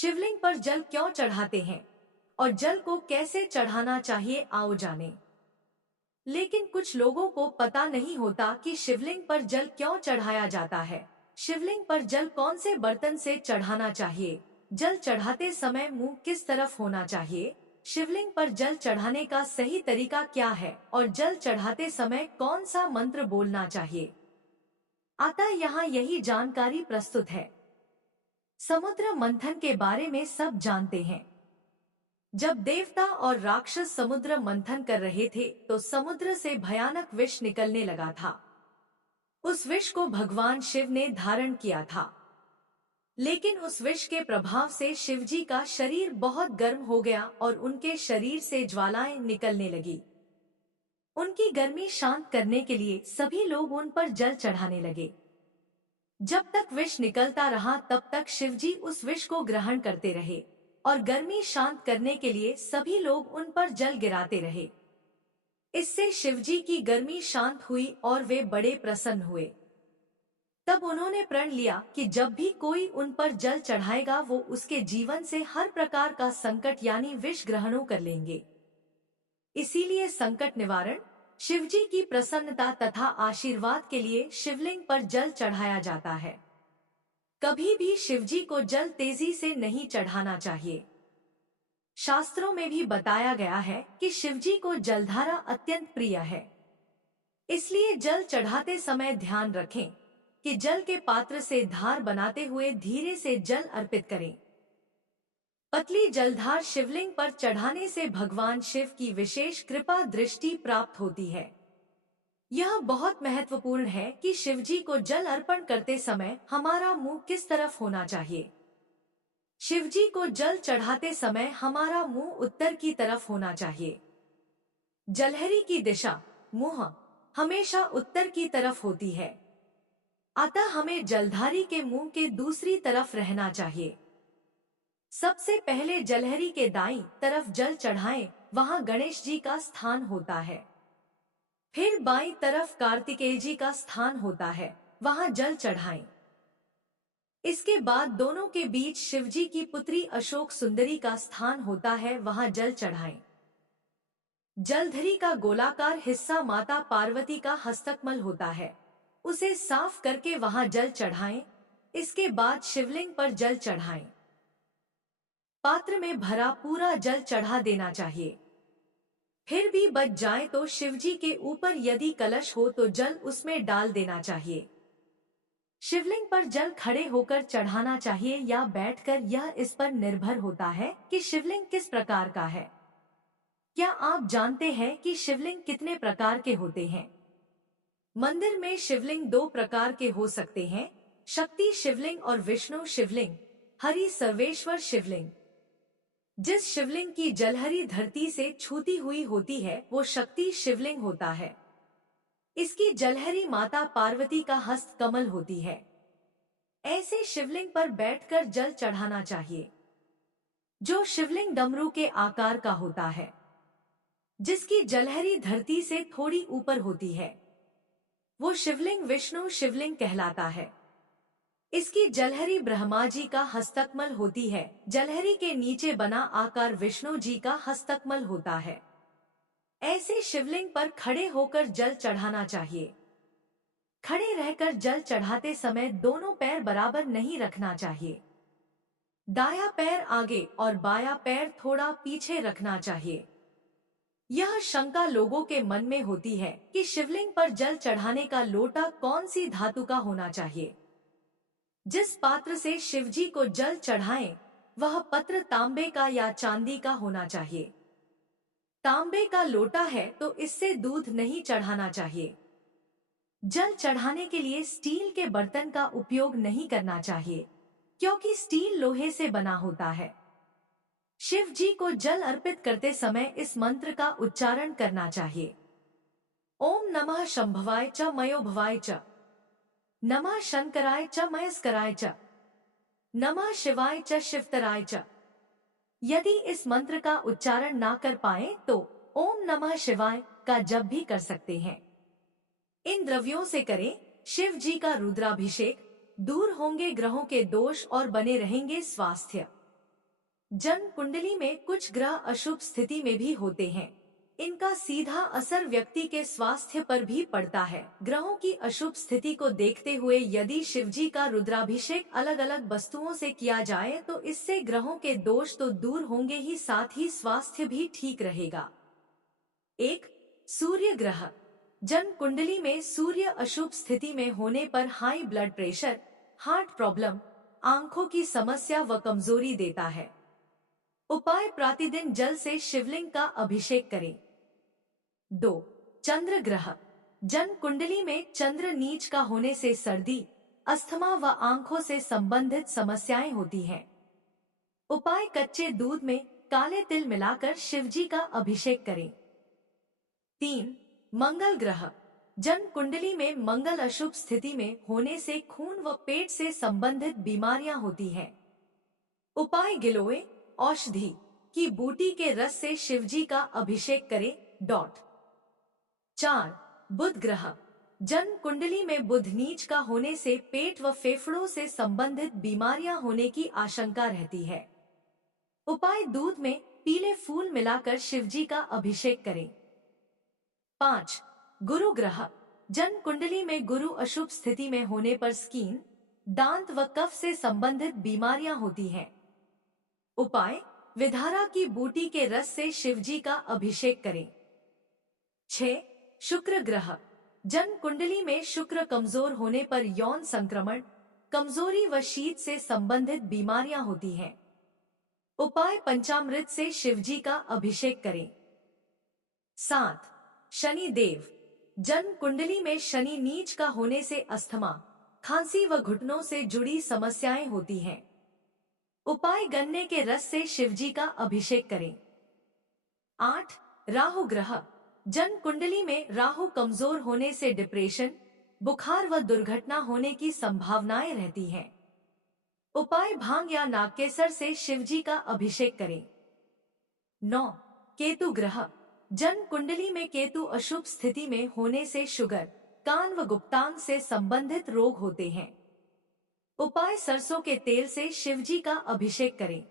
शिवलिंग पर जल क्यों चढ़ाते हैं और जल को कैसे चढ़ाना चाहिए, आओ जाने। लेकिन कुछ लोगों को पता नहीं होता कि शिवलिंग पर जल क्यों चढ़ाया जाता है। शिवलिंग पर जल कौन से बर्तन से चढ़ाना चाहिए, जल चढ़ाते समय मुंह किस तरफ होना चाहिए, शिवलिंग पर जल चढ़ाने का सही तरीका क्या है और जल चढ़ाते समय कौन सा मंत्र बोलना चाहिए, आता यहाँ यही जानकारी प्रस्तुत है। समुद्र मंथन के बारे में सब जानते हैं। जब देवता और राक्षस समुद्र मंथन कर रहे थे तो समुद्र से भयानक विष निकलने लगा था। उस विष को भगवान शिव ने धारण किया था, लेकिन उस विष के प्रभाव से शिवजी का शरीर बहुत गर्म हो गया और उनके शरीर से ज्वालाएं निकलने लगी। उनकी गर्मी शांत करने के लिए सभी लोग उन पर जल चढ़ाने लगे। जब तक विष निकलता रहा तब तक शिवजी उस विष को ग्रहण करते रहे और गर्मी शांत करने के लिए सभी लोग उन पर जल गिराते रहे। इससे शिवजी की गर्मी शांत हुई और वे बड़े प्रसन्न हुए। तब उन्होंने प्रण लिया कि जब भी कोई उन पर जल चढ़ाएगा वो उसके जीवन से हर प्रकार का संकट यानी विष ग्रहणों कर लेंगे। इसीलिए संकट निवारण, शिवजी की प्रसन्नता तथा आशीर्वाद के लिए शिवलिंग पर जल चढ़ाया जाता है। कभी भी शिवजी को जल तेजी से नहीं चढ़ाना चाहिए। शास्त्रों में भी बताया गया है कि शिवजी को जलधारा अत्यंत प्रिय है। इसलिए जल चढ़ाते समय ध्यान रखें कि जल के पात्र से धार बनाते हुए धीरे से जल अर्पित करें। पतली जलधार शिवलिंग पर चढ़ाने से भगवान शिव की विशेष कृपा दृष्टि प्राप्त होती है। यह बहुत महत्वपूर्ण है कि शिवजी को जल अर्पण करते समय हमारा मुंह किस तरफ होना चाहिए। शिवजी को जल चढ़ाते समय हमारा मुंह उत्तर की तरफ होना चाहिए। जलहरी की दिशा, मुंह, हमेशा उत्तर की तरफ होती है, अतः हमें जलधारी के मुंह के दूसरी तरफ रहना चाहिए। सबसे पहले जलहरी के दाईं तरफ जल चढ़ाएं, वहां गणेश जी का स्थान होता है। फिर बाईं तरफ कार्तिकेय जी का स्थान होता है, वहां जल चढ़ाएं। इसके बाद दोनों के बीच शिवजी की पुत्री अशोक सुंदरी का स्थान होता है, वहां जल चढ़ाएं। जलधरी का गोलाकार हिस्सा माता पार्वती का हस्तकमल होता है, उसे साफ करके वहां जल चढ़ाएं। इसके बाद शिवलिंग पर जल चढ़ाएं। पात्र में भरा पूरा जल चढ़ा देना चाहिए। फिर भी बच जाए तो शिवजी के ऊपर यदि कलश हो तो जल उसमें डाल देना चाहिए। शिवलिंग पर जल खड़े होकर चढ़ाना चाहिए या बैठकर, यह इस पर निर्भर होता है कि शिवलिंग किस प्रकार का है। क्या आप जानते हैं कि शिवलिंग कितने प्रकार के होते हैं? मंदिर में शिवलिंग दो प्रकार के हो सकते हैं, शक्ति शिवलिंग और विष्णु शिवलिंग, हरि सर्वेश्वर शिवलिंग। जिस शिवलिंग की जलहरी धरती से छूती हुई होती है वो शक्ति शिवलिंग होता है। इसकी जलहरी माता पार्वती का हस्त कमल होती है। ऐसे शिवलिंग पर बैठकर जल चढ़ाना चाहिए। जो शिवलिंग डमरू के आकार का होता है, जिसकी जलहरी धरती से थोड़ी ऊपर होती है, वो शिवलिंग विष्णु शिवलिंग कहलाता है। इसकी जलहरी ब्रह्मा जी का हस्तकमल होती है, जलहरी के नीचे बना आकार विष्णु जी का हस्तकमल होता है। ऐसे शिवलिंग पर खड़े होकर जल चढ़ाना चाहिए। खड़े रहकर जल चढ़ाते समय दोनों पैर बराबर नहीं रखना चाहिए। दायां पैर आगे और बायां पैर थोड़ा पीछे रखना चाहिए। यह शंका लोगों के मन में होती है कि शिवलिंग पर जल चढ़ाने का लोटा कौन सी धातु का होना चाहिए। जिस पात्र से शिवजी को जल चढ़ाएं, वह पत्र तांबे का या चांदी का होना चाहिए। तांबे का लोटा है तो इससे दूध नहीं चढ़ाना चाहिए। जल चढ़ाने के लिए स्टील के बर्तन का उपयोग नहीं करना चाहिए, क्योंकि स्टील लोहे से बना होता है। शिव जी को जल अर्पित करते समय इस मंत्र का उच्चारण करना चाहिए। ओम नमः शंभवाय च मयोभवाय च, नमः शंकराय च मयस्कराय च, नमः शिवाय च शिवतराय च। यदि इस मंत्र का उच्चारण ना कर पाए तो ओम नमः शिवाय का जप भी कर सकते हैं। इन द्रव्यों से करें शिव जी का रुद्राभिषेक, दूर होंगे ग्रहों के दोष और बने रहेंगे स्वास्थ्य। जन्म कुंडली में कुछ ग्रह अशुभ स्थिति में भी होते हैं। इनका सीधा असर व्यक्ति के स्वास्थ्य पर भी पड़ता है। ग्रहों की अशुभ स्थिति को देखते हुए यदि शिवजी का रुद्राभिषेक अलग अलग वस्तुओं से किया जाए तो इससे ग्रहों के दोष तो दूर होंगे ही, साथ ही स्वास्थ्य भी ठीक रहेगा। 1. सूर्य ग्रह। जन्म कुंडली में सूर्य अशुभ स्थिति में होने पर high blood pressure, heart problem, आंखों की समस्या व कमजोरी देता है। उपाय: प्रतिदिन जल से शिवलिंग का अभिषेक करें। 2. चंद्र ग्रह। जन्म कुंडली में चंद्र नीच का होने से सर्दी, अस्थमा व आंखों से संबंधित समस्याएं होती हैं। उपाय: कच्चे दूध में काले तिल मिलाकर शिवजी का अभिषेक करें। 3. मंगल ग्रह। जन्म कुंडली में मंगल अशुभ स्थिति में होने से खून व पेट से संबंधित बीमारियां होती हैं। उपाय: गिलोय औषधि की बूटी के रस से शिवजी का अभिषेक करें। 4. बुध ग्रह। जन्म कुंडली में बुध नीच का होने से पेट व फेफड़ों से संबंधित बीमारियां होने की आशंका रहती है। उपाय: दूध में पीले फूल मिलाकर शिवजी का अभिषेक करें। 5. गुरु ग्रह। जन्म कुंडली में गुरु अशुभ स्थिति में होने पर स्किन, दांत व कफ से संबंधित बीमारियां होती हैं। उपाय: विधारा की बूटी के रस से शिवजी का अभिषेक करें। 6. शुक्र ग्रह। जन्म कुंडली में शुक्र कमजोर होने पर यौन संक्रमण, कमजोरी व शीत से संबंधित बीमारियां होती हैं। उपाय: पंचामृत से शिवजी का अभिषेक करें। 7. शनि देव। जन्म कुंडली में शनि नीच का होने से अस्थमा, खांसी व घुटनों से जुड़ी समस्याएं होती हैं। उपाय: गन्ने के रस से शिवजी का अभिषेक करें। 8. राहु ग्रह। जन्म कुंडली में राहु कमजोर होने से डिप्रेशन, बुखार व दुर्घटना होने की संभावनाएं रहती हैं। उपाय: भांग या नागकेसर से शिवजी का अभिषेक करें। 9. केतु ग्रह। जन्म कुंडली में केतु अशुभ स्थिति में होने से शुगर, कान व गुप्तांग से संबंधित रोग होते हैं। उपाय: सरसों के तेल से शिवजी का अभिषेक करें।